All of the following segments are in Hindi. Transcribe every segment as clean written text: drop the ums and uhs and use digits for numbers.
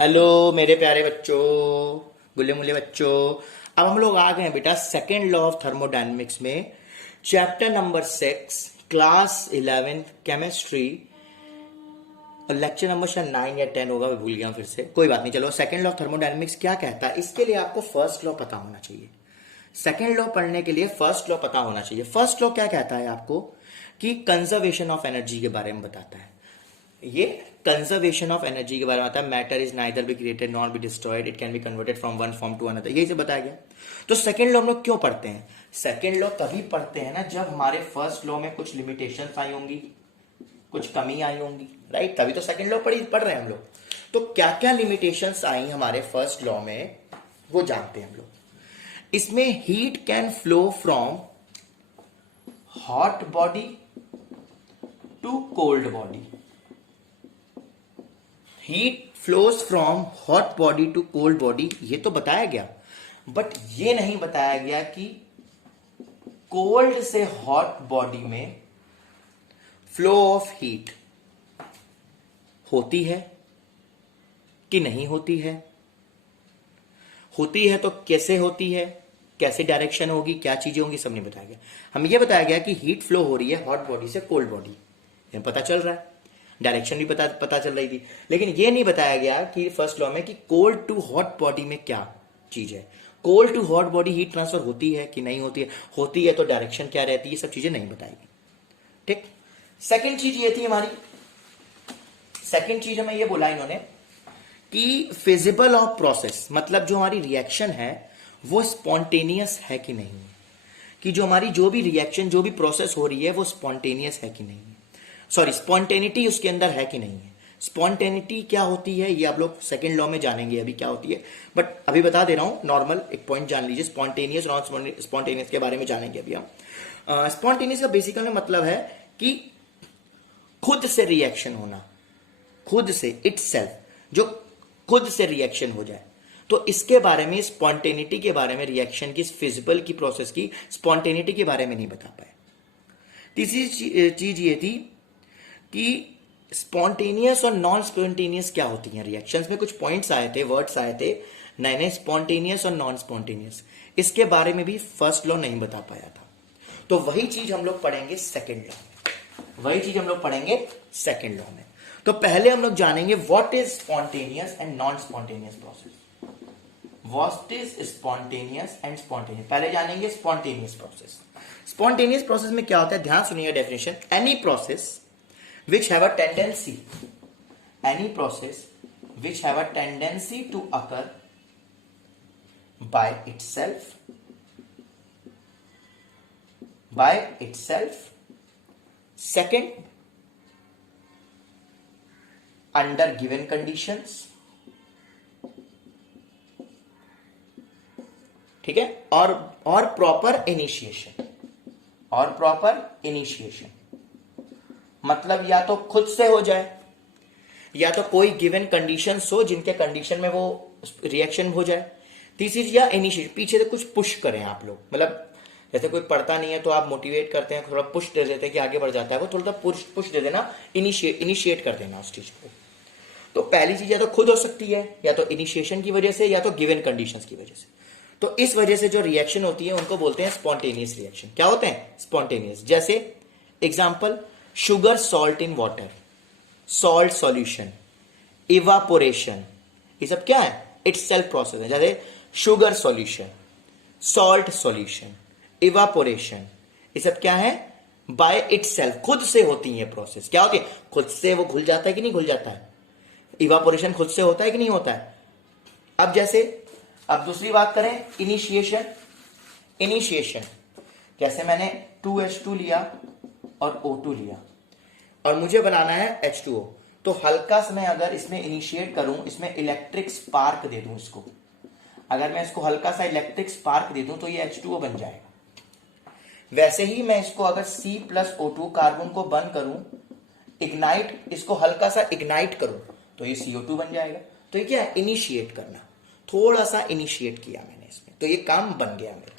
हेलो मेरे प्यारे बच्चों, गुल्ले मुल्ले बच्चों। अब हम लोग आ गए हैं बेटा सेकेंड लॉ ऑफ थर्मोडायनेमिक्स में, चैप्टर नंबर 6, क्लास 11 केमिस्ट्री, और लेक्चर नंबर शायद 9 या 10 होगा, मैं भूल गया हूं फिर से। कोई बात नहीं, चलो सेकेंड लॉ ऑफ थर्मोडायनेमिक्स क्या कहता है, इसके लिए आपको फर्स्ट लॉ पता होना चाहिए। सेकेंड लॉ पढ़ने के लिए फर्स्ट लॉ पता होना चाहिए। फर्स्ट लॉ क्या कहता है आपको कि कंजर्वेशन ऑफ एनर्जी के बारे में बताता है। ये कंजर्वेशन ऑफ एनर्जी के बारे में आता है। Matter is neither be created not be destroyed, it can be converted from one form to another, यही से बताया गया। तो सेकेंड लॉ हम लोग क्यों पढ़ते हैं? सेकेंड लॉ तभी पढ़ते हैं ना जब हमारे फर्स्ट लॉ में कुछ लिमिटेशंस आई होंगी, कुछ कमी आई होंगी, राइट? तभी तो सेकेंड लॉ पढ़ रहे हैं हम लोग। तो क्या क्या लिमिटेशंस आई हमारे फर्स्ट लॉ में वो जानते हैं हम लोग। इसमें heat can flow from hot body to cold body. Heat flows from hot body to cold body, ये तो बताया गया, बट ये नहीं बताया गया कि कोल्ड से हॉट बॉडी में फ्लो ऑफ हीट होती है कि नहीं होती है। होती है तो कैसे होती है, कैसे डायरेक्शन होगी, क्या चीजें होंगी, सब नहीं बताया गया। हमें यह बताया गया कि हीट फ्लो हो रही है हॉट बॉडी से कोल्ड बॉडी, ये पता चल रहा है, डायरेक्शन भी पता चल रही थी। लेकिन ये नहीं बताया गया कि फर्स्ट लॉ में कि कोल्ड टू हॉट बॉडी में क्या चीज है। Cold to hot body heat transfer होती है कि नहीं होती है, होती है तो डायरेक्शन क्या रहती है, सब चीजें नहीं बताएगी। ठीक। सेकेंड चीज ये थी हमारी, सेकेंड चीज हमें ये बोला इन्होंने कि फिजिबल ऑफ प्रोसेस, मतलब जो हमारी रिएक्शन है वो स्पॉन्टेनियस है कि नहीं, कि जो हमारी जो भी रिएक्शन जो भी प्रोसेस हो रही है वो स्पॉन्टेनियस है कि नहीं, सॉरी स्पॉन्टेनिटी उसके अंदर है कि नहीं है। स्पॉन्टेनिटी क्या होती है ये आप लोग सेकेंड लॉ में जानेंगे अभी क्या होती है, बट अभी बता दे रहा हूं, नॉर्मल एक पॉइंट जान लीजिए। स्पॉन्टेनियस और नॉन स्पॉन्टेनियस के बारे में जानेंगे अभी हम। स्पॉन्टेनियस का बेसिकली मतलब है कि खुद से रिएक्शन होना, खुद से, इटसेल्फ, जो खुद से रिएक्शन हो जाए। तो इसके बारे में, स्पॉन्टेनिटी के बारे में, रिएक्शन की फिजिबल की प्रोसेस की स्पॉन्टेनिटी के बारे में नहीं बता पाए। तीसरी चीज ये थी कि स्पॉन्टेनियस और नॉन स्पॉन्टेनियस क्या होती हैं रिएक्शंस में। कुछ पॉइंट्स आए थे, वर्ड्स आए थे नए नए, स्पॉन्टेनियस और नॉन स्पॉन्टेनियस, इसके बारे में भी फर्स्ट लॉ नहीं बता पाया था। तो वही चीज हम लोग पढ़ेंगे सेकेंड लॉ में, वही चीज हम लोग पढ़ेंगे सेकेंड लॉ में। तो पहले हम लोग जानेंगे what is spontaneous and non spontaneous process. What is spontaneous and spontaneous, पहले जानेंगे स्पॉन्टेनियस प्रोसेस। स्पॉन्टेनियस प्रोसेस में क्या होता है, ध्यान सुनिए definition. Any process which have a tendency, any process which have a tendency to occur by itself, second, under given conditions, ठीक है, और प्रॉपर इनिशिएशन, और प्रॉपर इनिशिएशन मतलब या तो खुद से हो जाए या तो कोई गिवन कंडीशंस हो जिनके कंडीशन में वो रिएक्शन हो जाए। तीसरी चीज, या इनिशिएट, पीछे से कुछ पुश करें आप लोग, मतलब जैसे कोई पढ़ता नहीं है तो आप मोटिवेट करते हैं, थोड़ा पुश दे देते हैं कि आगे बढ़ जाता है, वो थोड़ा पुश दे देना, इनिशिएट कर देना उस चीज को। तो पहली चीज या तो खुद हो सकती है, या तो इनिशिएशन की वजह से, या तो गिवन कंडीशंस की वजह से। तो इस वजह से जो रिएक्शन होती है उनको बोलते हैं स्पॉन्टेनियस रिएक्शन। क्या होते हैं? स्पॉन्टेनियस। जैसे example, sugar salt in water, salt solution, evaporation, ये सब क्या है? इट्स सेल्फ प्रोसेस है। जैसे sugar solution, salt solution, evaporation, ये सब क्या है? बाय इट्स सेल्फ, खुद से होती है प्रोसेस। क्या होती है? खुद से वो घुल जाता है कि नहीं घुल जाता है। इवापोरेशन खुद से होता है कि नहीं होता है। अब जैसे, अब दूसरी बात करें, इनिशिएशन। इनिशिएशन जैसे मैंने 2H2 लिया और O2 लिया और मुझे बनाना है H2O, तो हल्का सा मैं अगर इसमें इनिशिएट करूं, इसमें इलेक्ट्रिक स्पार्क दे दूं इसको, अगर मैं इसको हल्का सा इलेक्ट्रिक स्पार्क दे दूं तो ये H2O बन जाएगा। वैसे ही मैं इसको अगर C+O2 कार्बन को बंद करूं, इग्नाइट, इसको हल्का सा इग्नाइट करूं तो ये CO2 बन जाएगा। तो ये क्या है? इनिशिएट करना, थोड़ा सा इनिशिएट किया मैंने इसमें, तो ये काम बन गया मेरा।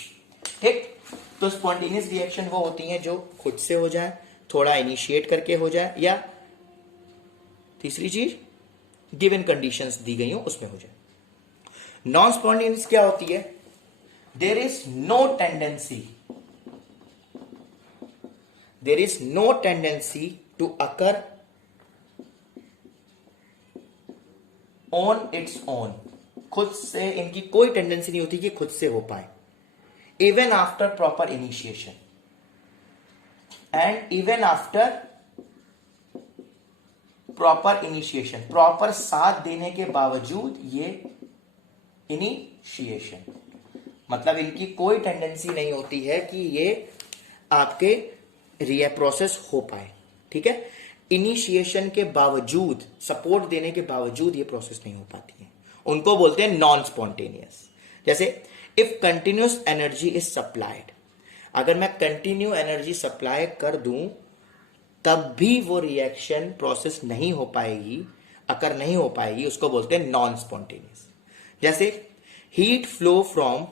ठीक। तो स्पॉन्टेनियस रिएक्शन वो होती हैं जो खुद से हो जाए, थोड़ा इनिशिएट करके हो जाए, या तीसरी चीज गिवन कंडीशंस दी गई हो उसमें हो जाए। नॉन स्पॉन्टेनियस क्या होती है? There is no tendency to occur on its own. खुद से इनकी कोई टेंडेंसी नहीं होती कि खुद से हो पाए। Even after proper initiation and even after proper initiation, proper साथ देने के बावजूद ये इनिशिएशन, मतलब इनकी कोई टेंडेंसी नहीं होती है कि ये आपके प्रोसेस हो पाए। ठीक है, इनिशिएशन के बावजूद, सपोर्ट देने के बावजूद ये प्रोसेस नहीं हो पाती है, उनको बोलते हैं नॉन स्पॉन्टेनियस। जैसे if continuous energy is supplied, अगर मैं कंटिन्यू एनर्जी सप्लाई कर दूं तब भी वो रिएक्शन प्रोसेस नहीं हो पाएगी, अकर नहीं हो पाएगी, उसको बोलते हैं नॉन स्पॉन्टेनियस। जैसे हीट फ्लो फ्रॉम,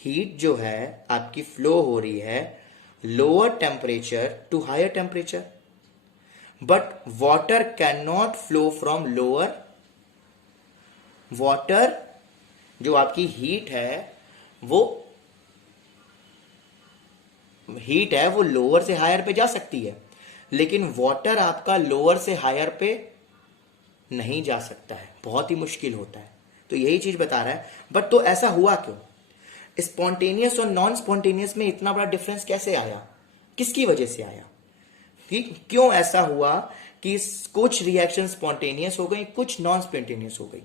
हीट जो है आपकी फ्लो हो रही है lower temperature to higher temperature, but water can not flow from lower, water जो आपकी हीट है वो लोअर से हायर पे जा सकती है, लेकिन वाटर आपका लोअर से हायर पे नहीं जा सकता है, बहुत ही मुश्किल होता है। तो यही चीज बता रहा है। बट तो ऐसा हुआ क्यों? स्पॉन्टेनियस और नॉन स्पॉन्टेनियस में इतना बड़ा डिफरेंस कैसे आया? किसकी वजह से आया? क्यों ऐसा हुआ कि कुछ रिएक्शन स्पॉन्टेनियस हो गई, कुछ नॉन स्पॉन्टेनियस हो गई?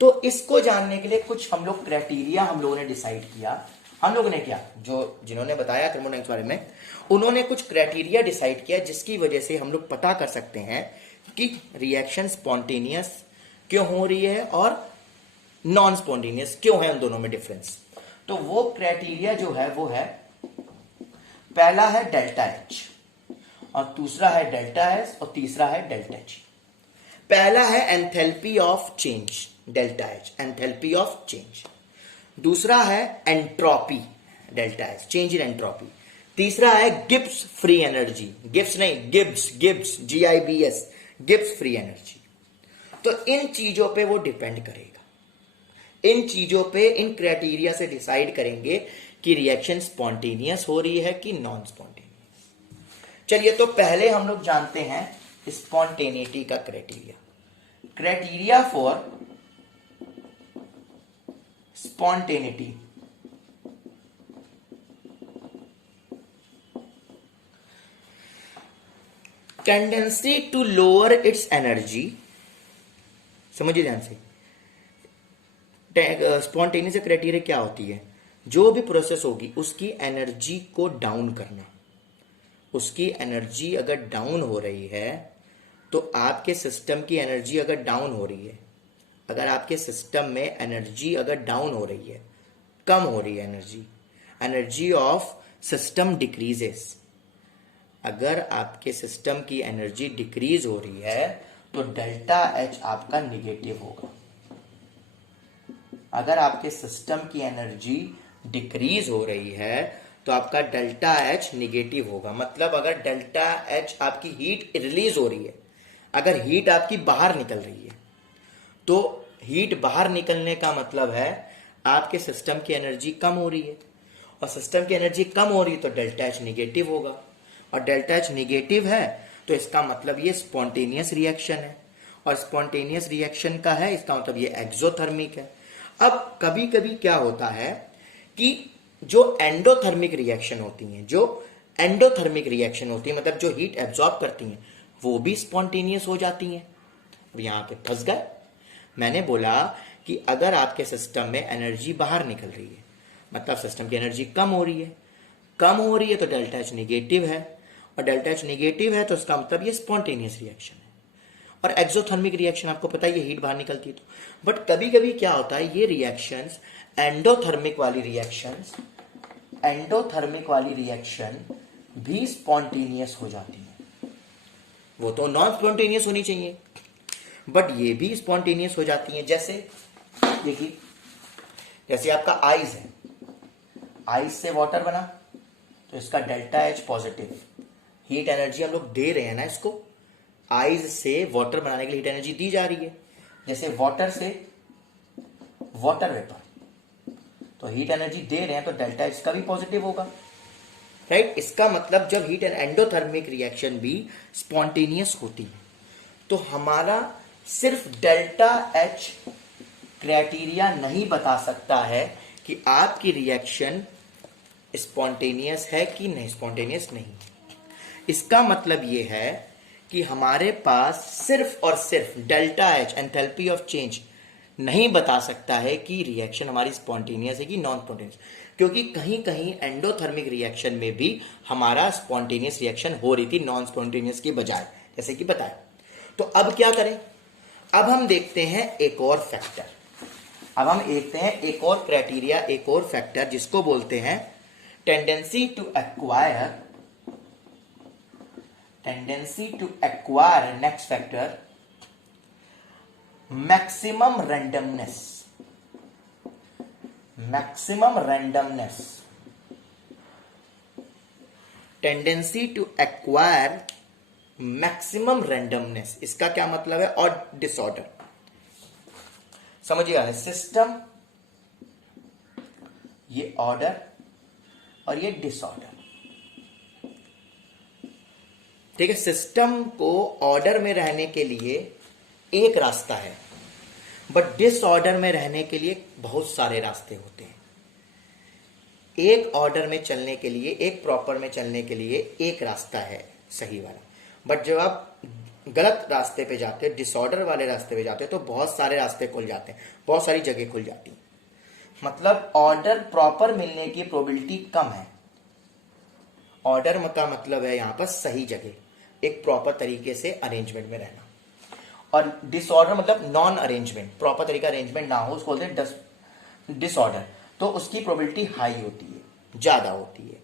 तो इसको जानने के लिए कुछ हम लोग क्राइटेरिया हम लोगों ने डिसाइड किया। हम लोगों ने क्या, जो जिन्होंने बताया थर्मोडायनेमिक्स बारे में, उन्होंने कुछ क्राइटेरिया डिसाइड किया जिसकी वजह से हम लोग पता कर सकते हैं कि रिएक्शन स्पॉन्टेनियस क्यों हो रही है और नॉन स्पॉन्टेनियस क्यों है, उन दोनों में डिफरेंस। तो वो क्राइटेरिया जो है वो है, पहला है डेल्टा एच, और दूसरा है डेल्टा एस, और तीसरा है डेल्टा जी। पहला है enthalpy of change, delta H, enthalpy of change. दूसरा है entropy, delta H, change in entropy. तीसरा है गिब्स फ्री एनर्जी, गिब्स नहीं, Gibbs, GIBS, Gibbs free energy. तो इन चीजों पे वो डिपेंड करेगा, इन चीजों पे, इन क्राइटेरिया से डिसाइड करेंगे कि रिएक्शन स्पॉन्टेनियस हो रही है कि नॉन स्पॉन्टेनियस। चलिए, तो पहले हम लोग जानते हैं स्पॉन्टेनिटी का criteria. Criteria for spontaneity, tendency to lower its energy. समझिए ध्यान से, स्पॉन्टेनियस क्राइटेरिया क्या होती है? जो भी प्रोसेस होगी उसकी एनर्जी को डाउन करना। उसकी एनर्जी अगर डाउन हो रही है तो आपके सिस्टम की एनर्जी अगर डाउन हो रही है, अगर आपके सिस्टम में एनर्जी अगर डाउन हो रही है, कम हो रही है energy, energy of system decreases, अगर आपके सिस्टम की एनर्जी डिक्रीज हो रही है तो डेल्टा एच आपका निगेटिव होगा। अगर आपके सिस्टम की एनर्जी डिक्रीज हो रही है तो आपका डेल्टा एच निगेटिव होगा। मतलब अगर डेल्टा एच आपकी हीट रिलीज हो रही है, अगर हीट आपकी बाहर निकल रही है, तो हीट बाहर निकलने का मतलब है आपके सिस्टम की एनर्जी कम हो रही है, और सिस्टम की एनर्जी कम हो रही है तो डेल्टा एच निगेटिव होगा, और डेल्टा एच निगेटिव है तो इसका मतलब ये स्पॉन्टेनियस रिएक्शन है, और स्पॉन्टेनियस रिएक्शन का है इसका मतलब ये एक्सोथर्मिक है। अब कभी कभी क्या होता है कि जो एंडोथर्मिक रिएक्शन होती हैं, जो एंडोथर्मिक रिएक्शन होती है, मतलब जो हीट एब्जॉर्ब करती हैं, वो भी स्पॉन्टेनियस हो जाती हैं। अब यहां पे फंस गए। मैंने बोला कि अगर आपके सिस्टम में एनर्जी बाहर निकल रही है, मतलब सिस्टम की एनर्जी कम हो रही है, कम हो रही है तो डेल्टा एच निगेटिव है, और डेल्टा एच निगेटिव है तो इसका मतलब ये स्पॉन्टेनियस रिएक्शन है। और एक्सोथर्मिक रिएक्शन आपको पता है ये हीट बाहर निकलती है। तो बट कभी कभी क्या होता है, ये रिएक्शंस एंडोथर्मिक वाली रिएक्शन भी स्पॉन्टेनियस हो जाती है। वो तो नॉन स्पॉन्टेनियस होनी चाहिए, बट ये भी स्पॉन्टेनियस हो जाती है। जैसे देखिए, जैसे आपका आइस है, आइस से वाटर बना तो इसका delta H positive, heat energy हम लोग दे रहे हैं ना इसको, आइस से वाटर बनाने के लिए हीट एनर्जी दी जा रही है, जैसे वाटर से वाटर वेपर, तो हीट एनर्जी दे रहे हैं तो डेल्टा इसका भी पॉजिटिव होगा, राइट। इसका मतलब जब हीट एंड एंडोथर्मिक रिएक्शन भी स्पॉन्टेनियस होती है तो हमारा सिर्फ डेल्टा एच क्राइटेरिया नहीं बता सकता है कि आपकी रिएक्शन स्पॉन्टेनियस है कि नहीं, स्पॉन्टेनियस नहीं। इसका मतलब यह है कि हमारे पास सिर्फ और सिर्फ delta H enthalpy of change नहीं बता सकता है कि रिएक्शन हमारी स्पॉन्टेनियस है कि नॉन स्पॉन्टेनियस, क्योंकि कहीं कहीं एंडोथर्मिक रिएक्शन में भी हमारा स्पॉन्टेनियस रिएक्शन हो रही थी नॉन स्पॉन्टेनियस की बजाय, जैसे कि बताया। तो अब क्या करें, अब हम देखते हैं एक और फैक्टर, अब हम देखते हैं एक और क्राइटेरिया, एक और फैक्टर जिसको बोलते हैं tendency to acquire, next factor maximum randomness, tendency to acquire maximum randomness. इसका क्या मतलब है, और डिसऑर्डर, समझिएगा, सिस्टम, ये ऑर्डर और ये डिसऑर्डर, ठीक है। सिस्टम को ऑर्डर में रहने के लिए एक रास्ता है, बट डिसऑर्डर में रहने के लिए बहुत सारे रास्ते होते हैं। एक ऑर्डर में चलने के लिए, एक प्रॉपर में चलने के लिए एक रास्ता है सही वाला, बट जब आप गलत रास्ते पे जाते हो, डिसऑर्डर वाले रास्ते पे जाते हो, तो बहुत सारे रास्ते खुल जाते हैं, बहुत सारी जगह खुल जाती है। मतलब ऑर्डर प्रॉपर मिलने की प्रोबेबिलिटी कम है। ऑर्डर का मतलब है यहां पर सही जगह, एक प्रॉपर तरीके से अरेंजमेंट में रहना, और डिसऑर्डर मतलब नॉन अरेंजमेंट, प्रॉपर तरीका अरेंजमेंट ना हो, उसको बोलते हैं डिसऑर्डर, तो उसकी प्रोबेबिलिटी हाई होती है, ज्यादा होती है,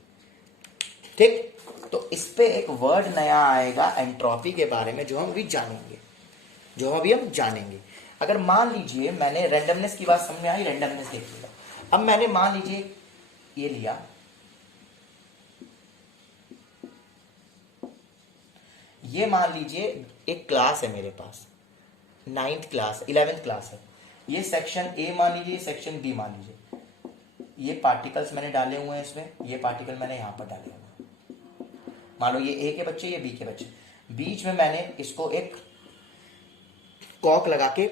ठीक। तो इस पे एक वर्ड नया आएगा एंट्रोपी के बारे में, जो हम अभी जानेंगे, अगर मान लीजिए मैंने रैंडमनेस की बात समझ में आई, रैंडमनेस देखिएगा। अब मैंने मान लीजिए ये लिया, ये मान लीजिए एक क्लास है मेरे पास, 9th क्लास 11th क्लास है, ये सेक्शन ए मान लीजिए, सेक्शन बी मान लीजिए, ये पार्टिकल्स मैंने डाले हुए हैं इसमें, ये पार्टिकल मैंने यहां पर डाले हुए हैं, मान लो ये ए के बच्चे, ये बी के बच्चे, बीच में मैंने इसको एक कॉक लगा के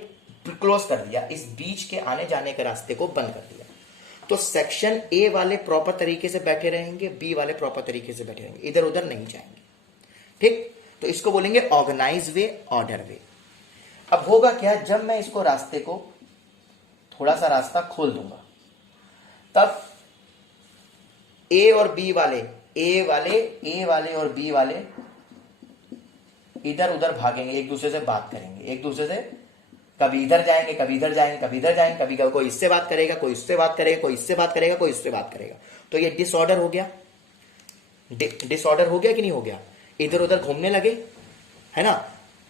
क्लोज कर दिया, इस बीच के आने जाने के रास्ते को बंद कर दिया, तो सेक्शन ए वाले प्रॉपर तरीके से बैठे रहेंगे, बी वाले प्रॉपर तरीके से बैठे रहेंगे, इधर उधर नहीं जाएंगे, ठीक। तो इसको बोलेंगे ऑर्गेनाइज वे, ऑर्डर वे। अब होगा क्या, जब मैं इसको रास्ते को थोड़ा सा रास्ता खोल दूंगा, तब ए और बी वाले, ए वाले और बी वाले इधर उधर भागेंगे, एक दूसरे से बात करेंगे, एक दूसरे से कभी इधर जाएंगे, कभी इधर जाएंगे, कभी इधर जाएंगे, कभी कोई इससे बात करेगा, कोई इससे बात करेगा, कोई इससे बात करेगा, कोई इससे बात करेगा। तो ये डिसऑर्डर हो गया, डिसऑर्डर हो गया कि नहीं हो गया, इधर उधर घूमने लगे, है ना,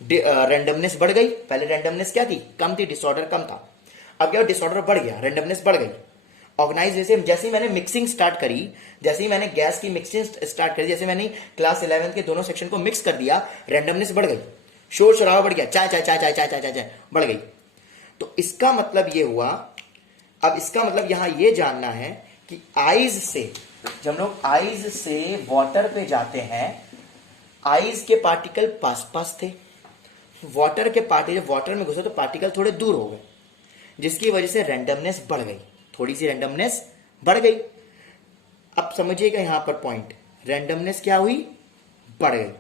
रैंडमनेस बढ़ गई। पहले रैंडमनेस क्या थी, कम थी, डिसऑर्डर कम था, अब क्या डिसऑर्डर बढ़ गया, रैंडमनेस बढ़ गई। ऑर्गेनाइज, जैसे ही मैंने मिक्सिंग स्टार्ट करी, जैसे ही मैंने गैस की मिक्सिंग स्टार्ट करी, जैसे मैंने क्लास 11 के दोनों सेक्शन को मिक्स कर दिया, रैंडमनेस बढ़ गई, शोर शराबा बढ़ गया, चाय चाय चाय चाय चाय चाय चाय बढ़ गई। तो इसका मतलब ये हुआ, अब इसका मतलब यहां ये जानना है कि आइज से, जब हम लोग आइज से वाटर पे जाते हैं, आइज के पार्टिकल पास पास थे, वाटर के पार्टिकल, जब वाटर में घुसे तो पार्टिकल थोड़े दूर हो गए, जिसकी वजह से रैंडमनेस बढ़ गई, थोड़ी सी रैंडमनेस बढ़ गई। अब समझिएगा यहां पर पॉइंट, रैंडमनेस क्या हुई, बढ़ गई।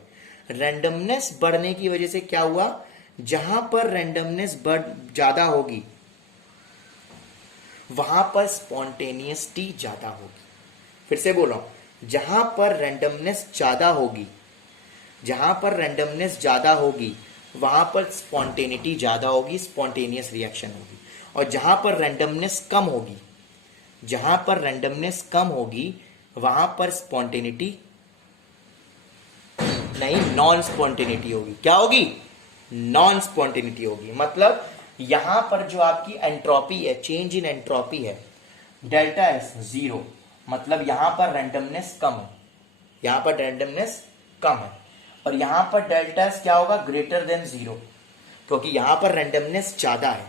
रैंडमनेस बढ़ने की वजह से क्या हुआ, जहां पर रैंडमनेस ज्यादा होगी वहां पर स्पॉन्टेनियसटी ज्यादा होगी। फिर से बोल रहा हूं, जहां पर रैंडमनेस ज्यादा होगी, जहां पर रैंडमनेस ज्यादा होगी वहां पर स्पॉन्टेनिटी ज्यादा होगी, स्पॉन्टेनियस रिएक्शन होगी। और जहां पर रैंडमनेस कम होगी, जहां पर रैंडमनेस कम होगी वहां पर स्पॉन्टेनिटी नहीं, नॉन स्पॉन्टेनिटी होगी। क्या होगी, नॉन स्पॉन्टेनिटी होगी। मतलब यहां पर जो आपकी एंट्रोपी है, चेंज इन एंट्रोपी है, डेल्टा एस 0, मतलब यहां पर रैंडमनेस कम है, यहां पर रैंडमनेस कम है। और यहां पर डेल्टा एस क्या होगा, ग्रेटर देन 0, क्योंकि यहां पर रैंडमनेस ज्यादा है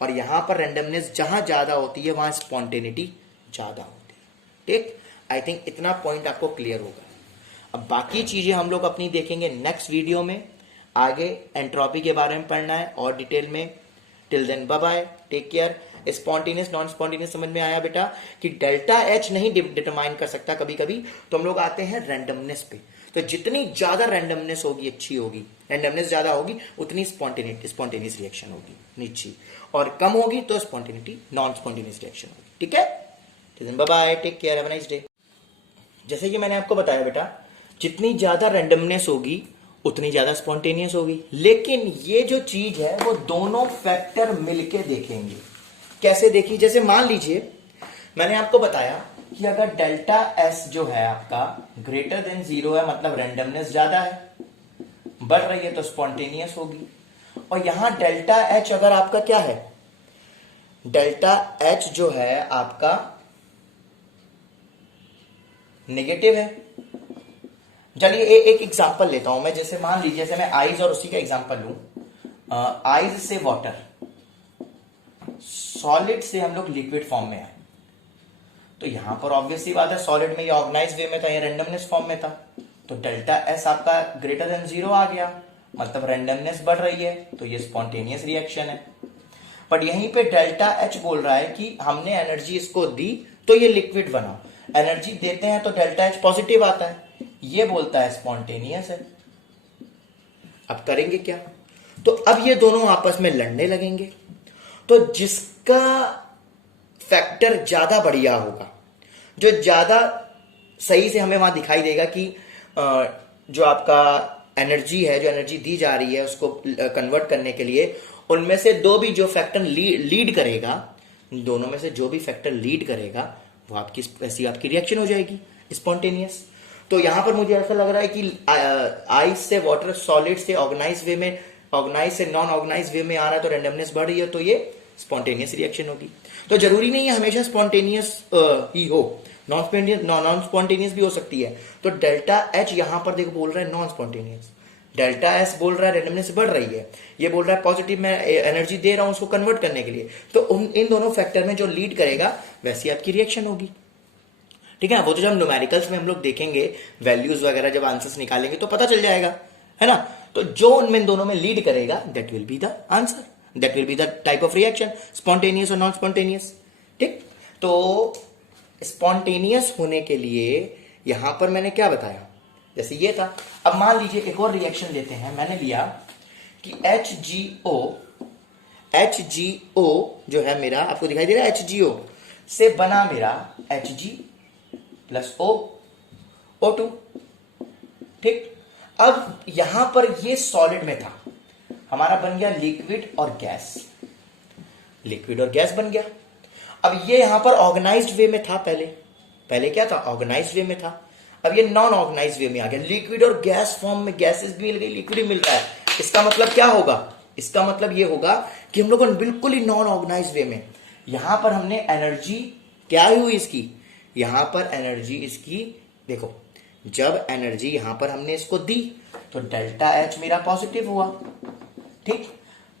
और यहां पर रैंडमनेस जहां ज्यादा होती है वहां स्पॉन्टेनिटी ज्यादा होती है। ठीक, आई थिंक इतना पॉइंट आपको क्लियर होगा। अब बाकी चीजें हम लोग अपनी देखेंगे नेक्स्ट वीडियो में। आगे एंट्रोपी के बारे में पढ़ना है और डिटेल में। Till then bye bye, take care. Spontaneous non spontaneous समझ में आया बेटा कि डेल्टा एच नहीं डिटरमाइन कर सकता कभी कभी, तो हम लोग आते हैं रैंडमनेस पे। तो जितनी ज्यादा रैंडमनेस होगी अच्छी होगी, रैंडमनेस ज्यादा होगी उतनी स्पॉन्टेनियस रिएक्शन होगी नीची, और कम होगी तो स्पॉन्टेनिटी नॉन स्पॉन्टेनियस रिएक्शन होगी। ठीक है, till then bye bye, take care, have a nice day. जैसे कि मैंने आपको बताया बेटा, जितनी ज्यादा रैंडमनेस होगी उतनी ज्यादा स्पॉन्टेनियस होगी, लेकिन ये जो चीज है वो दोनों फैक्टर मिलके देखेंगे। कैसे देखी, जैसे मान लीजिए मैंने आपको बताया कि अगर डेल्टा एस जो है आपका ग्रेटर देन 0 है, मतलब रैंडमनेस ज्यादा है, बढ़ रही है तो स्पॉन्टेनियस होगी। और यहां डेल्टा एच अगर आपका क्या है, डेल्टा एच जो है आपका नेगेटिव है। चलिए एक एग्जांपल लेता हूं मैं, जैसे मान लीजिए जैसे मैं आइस और उसी का एग्जांपल लूं। आइस से वाटर, सॉलिड से हम लोग लिक्विड फॉर्म में आए, तो यहां पर ऑब्वियसली बात है सॉलिड में ये ऑर्गेनाइज वे में था, ये रैंडमनेस फॉर्म में था, तो डेल्टा एस आपका ग्रेटर देन 0 आ गया, मतलब रैंडमनेस बढ़ रही है, तो ये स्पॉन्टेनियस रिएक्शन है। बट यहीं पे डेल्टा एच बोल रहा है कि हमने एनर्जी इसको दी तो ये लिक्विड बना, एनर्जी देते हैं तो डेल्टा एच पॉजिटिव आता है, ये बोलता है स्पॉन्टेनियस है। अब करेंगे क्या, तो अब ये दोनों आपस में लड़ने लगेंगे, तो जिसका फैक्टर ज्यादा बढ़िया होगा, जो ज्यादा सही से हमें वहां दिखाई देगा कि जो आपका एनर्जी है, जो एनर्जी दी जा रही है उसको कन्वर्ट करने के लिए, उनमें से दो भी जो फैक्टर लीड करेगा, दोनों में से जो भी फैक्टर लीड करेगा वो आपकी ऐसी आपकी रिएक्शन हो जाएगी स्पॉन्टेनियस। तो यहां पर मुझे ऐसा लग रहा है कि आइस से वाटर, सॉलिड से ऑर्गेनाइज वे में, ऑर्गेनाइज से नॉन ऑर्गेनाइज वे में आ रहा है, तो रैंडमनेस बढ़ रही है, तो ये स्पॉन्टेनियस रिएक्शन होगी। तो जरूरी नहीं है हमेशा स्पॉन्टेनियस ही हो, नॉन स्पॉन्टेनियस भी हो सकती है। तो डेल्टा एच यहां पर देखो बोल रहा है नॉन स्पॉन्टेनियस, डेल्टा एस बोल रहा है रैंडमनेस बढ़ रही है, ये बोल रहा है पॉजिटिव में एनर्जी दे रहा हूं उसको कन्वर्ट करने के लिए। तो इन दोनों फैक्टर में जो लीड करेगा वैसी आपकी रिएक्शन होगी। ठीक है, वो तो जब न्यूमेरिकल्स में हम लोग देखेंगे, वैल्यूज वगैरह जब आंसर्स निकालेंगे तो पता चल जाएगा, है ना। तो जो उनमें दोनों में लीड करेगा that will be the answer, that will be the type of reaction, spontaneous और नॉन स्पॉन्टेनियस। ठीक, तो स्पॉन्टेनियस होने के लिए यहां पर मैंने क्या बताया, जैसे ये था। अब मान लीजिए एक और रिएक्शन लेते हैं, मैंने लिया कि HgO जो है मेरा, आपको दिखाई दे रहा है HgO से बना मेरा Hg प्लस O2। ठीक, अब यहां पर ये सॉलिड में था, हमारा बन गया लिक्विड और गैस, लिक्विड और गैस बन गया। अब ये यहां पर ऑर्गेनाइज्ड वे में था, पहले क्या था, ऑर्गेनाइज्ड वे में था, अब ये नॉन ऑर्गेनाइज्ड वे में आ गया, लिक्विड और गैस फॉर्म में, गैसेस भी मिल गई, लिक्विड भी मिल रहा है। इसका मतलब क्या होगा, इसका मतलब ये होगा कि हम लोगों ने बिल्कुल ही नॉन ऑर्गेनाइज्ड वे में, यहां पर हमने एनर्जी क्या हुई इसकी, यहां पर एनर्जी इसकी देखो, जब एनर्जी यहां पर हमने इसको दी तो डेल्टा एच मेरा पॉजिटिव हुआ। ठीक,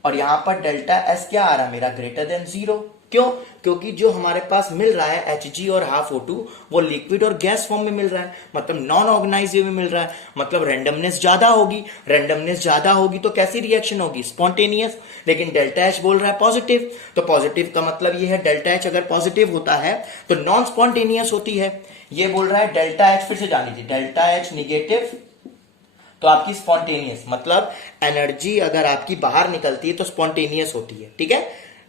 और यहां पर डेल्टा एस क्या आ रहा मेरा, ग्रेटर देन 0। क्यों, क्योंकि जो हमारे पास मिल रहा है Hg और हाफ O2 वो लिक्विड और गैस फॉर्म में मिल रहा है, मतलब नॉन ऑर्गेनाइज वे में मिल रहा है, मतलब रैंडमनेस ज्यादा होगी, रैंडमनेस ज्यादा होगी तो कैसी रिएक्शन होगी, स्पॉन्टेनियस। लेकिन डेल्टा एच बोल रहा है पॉजिटिव, तो पॉजिटिव का मतलब ये है डेल्टा एच अगर पॉजिटिव होता है तो नॉन स्पॉन्टेनियस होती है। ये बोल रहा है डेल्टा एच, फिर से जान लीजिए, डेल्टा एच निगेटिव तो आपकी स्पॉन्टेनियस, मतलब एनर्जी अगर आपकी बाहर निकलती है तो स्पॉन्टेनियस होती है। ठीक है,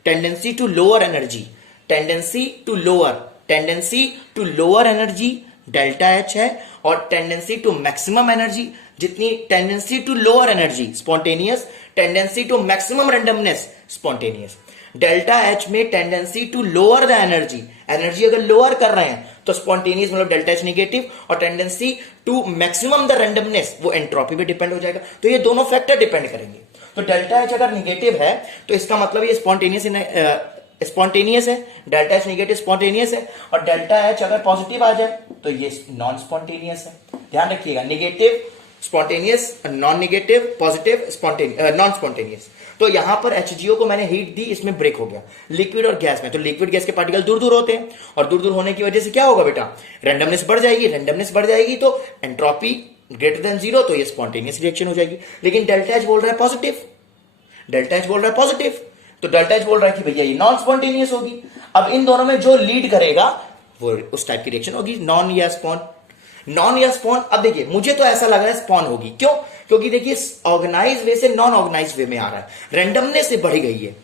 tendency to lower energy, tendency to lower energy delta H है, और टेंडेंसी टू मैक्सिमम एनर्जी, जितनी tendency to lower energy spontaneous, tendency to maximum randomness spontaneous. Delta H में tendency to lower the energy, energy अगर लोअर कर रहे हैं तो स्पॉन्टेनियस मतलब डेल्टा एच नेगेटिव, और tendency to maximum the randomness वो एंट्रोपी पे डिपेंड हो जाएगा। तो ये दोनों फैक्टर डिपेंड करेंगे। तो डेल्टा एच अगर निगेटिव है तो इसका मतलब ये स्पॉन्टेनियस है, डेल्टा एच निगेटिव स्पॉन्टेनियस है, और डेल्टा एच अगर पॉजिटिव आ जाए तो ये नॉन स्पॉन्टेनियस है। ध्यान रखिएगा, negative spontaneous, non negative, positive, non spontaneous. तो यहां पर HGO को मैंने हीट दी, इसमें ब्रेक हो गया। लिक्विड और गैस में, तो लिक्विड गैस के पार्टिकल दूर दूर होते हैं, और दूर दूर होने की वजह से क्या होगा बेटा, रैंडमनेस बढ़ जाएगी। रैंडमनेस बढ़ जाएगी तो एंट्रोपी ग्रेटर देन 0, तो ये स्पॉन्टेनियस रिएक्शन हो जाएगी। लेकिन डेल्टा H बोल रहा है पॉजिटिव, डेल्टा H बोल रहा है पॉजिटिव, तो डेल्टा H बोल रहा है कि भैया ये नॉन स्पॉन्टेनियस होगी। अब इन दोनों में जो लीड करेगा वो उस टाइप की रिएक्शन होगी, नॉन या स्पॉन। नॉन या स्पॉन, अब देखिए मुझे तो ऐसा लग रहा है स्पॉन होगी। क्यों? क्योंकि देखिए ऑर्गेनाइज वे से नॉन ऑर्गेनाइज वे में आ रहा है, रैंडमनेस से बढ़ गई है,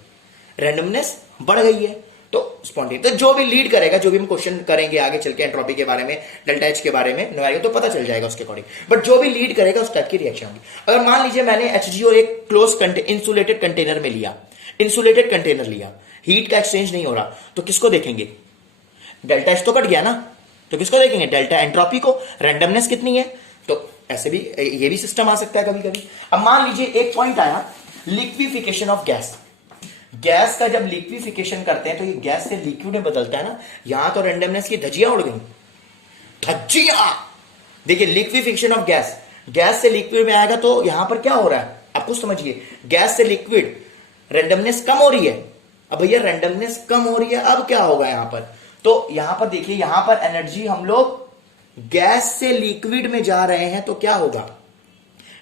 रैंडमनेस बढ़ गई है, तो स्पॉन्टेनियस। तो जो भी लीड करेगा, जो भी हम क्वेश्चन करेंगे आगे चल के एंट्रोपी के बारे में, डेल्टा H के बारे में न्यूमेरिकल, तो पता चल जाएगा उसके अकॉर्डिंग। बट जो भी लीड करेगा उस टाइप की रिएक्शन होगी। अगर मान लीजिए मैंने HGO एक क्लोज इंसुलेटेड कंटेनर में लिया, इंसुलेटेड कंटेनर लिया, हीट का एक्सचेंज नहीं हो रहा, तो किसको देखेंगे? डेल्टा H तो कट गया ना, तो किसको देखेंगे? डेल्टा एंट्रोपी को। रैंडमनेस कितनी है, तो ऐसे भी ये भी सिस्टम आ सकता है कभी कभी। अब मान लीजिए एक पॉइंट आया, लिक्विफिकेशन ऑफ गैस। गैस का जब लिक्विफिकेशन करते हैं तो ये गैस से लिक्विड में बदलता है ना, यहां तो रैंडमनेस की धज्जियां उड़ गई, धज्जियां। देखिए लिक्विफिकेशन ऑफ गैस, गैस से लिक्विड में आएगा तो यहां पर क्या हो रहा है आप कुछ समझिए, गैस से लिक्विड, रैंडमनेस कम हो रही है। अब भैया रैंडमनेस कम हो रही है, अब क्या होगा यहां पर? तो यहां पर देखिए, यहां पर एनर्जी हम लोग गैस से लिक्विड में जा रहे हैं, तो क्या होगा?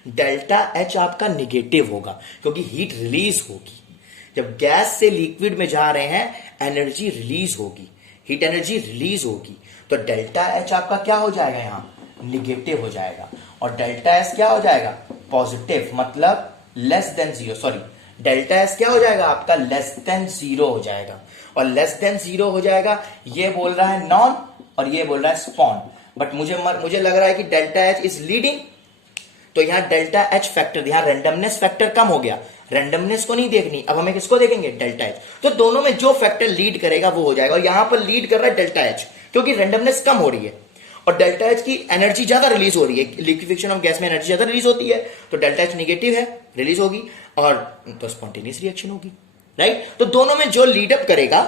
डेल्टा H आपका निगेटिव होगा, क्योंकि हीट रिलीज होगी। जब गैस से लिक्विड में जा रहे हैं, एनर्जी रिलीज होगी, हीट एनर्जी रिलीज होगी, तो डेल्टा H आपका क्या हो जाएगा? यहां निगेटिव हो जाएगा। और डेल्टा S क्या हो जाएगा? पॉजिटिव, मतलब less than 0, sorry, delta S क्या हो जाएगा आपका? लेस देन 0 हो जाएगा। और लेस देन 0 हो जाएगा, ये बोल रहा है नॉन और ये बोल रहा है स्पॉन। बट मुझे लग रहा है कि डेल्टा H इज लीडिंग, तो यहां डेल्टा H फैक्टर, यहां रैंडमनेस फैक्टर कम हो गया। रैंडमनेस को नहीं देखनी, अब हमें किसको देखेंगे? Delta H। तो दोनों में जो फैक्टर लीड करेगा वो हो जाएगा, और यहां पर लीड कर रहा है डेल्टा H, क्योंकि रैंडमनेस कम हो रही है और डेल्टा H की एनर्जी ज्यादा रिलीज हो रही है। लिक्विफिकेशन ऑफ गैस में एनर्जी ज्यादा रिलीज होती है, तो डेल्टा H निगेटिव है, रिलीज होगी, और तो स्पॉन्टेनियस रिएक्शन होगी, राइट। तो दोनों में जो लीडअप करेगा,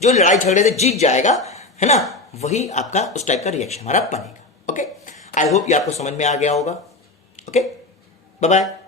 जो लड़ाई झगड़े से जीत जाएगा, है ना, वही आपका उस टाइप का रिएक्शन हमारा बनेगा। ओके, आई होप ये आपको समझ में आ गया होगा। Okay, bye bye.